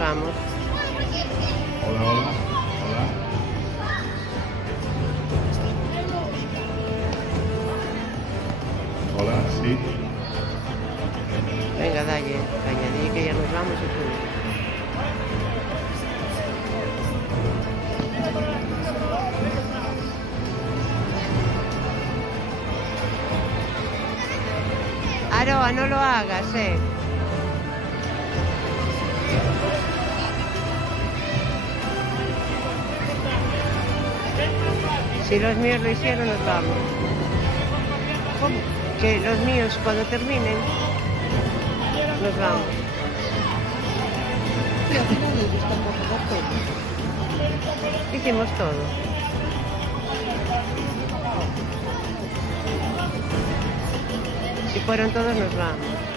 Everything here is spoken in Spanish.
vamos. Hola, hola, hola. Hola, sí. Venga, dalle, añadí que ya nos vamos y tú. Aroa, no lo hagas, Si los míos lo hicieron, nos vamos. ¿Cómo? Que los míos, cuando terminen, nos vamos. Sí, al final ellos tampoco por todo. Hicimos todo. Si fueron todos, nos vamos.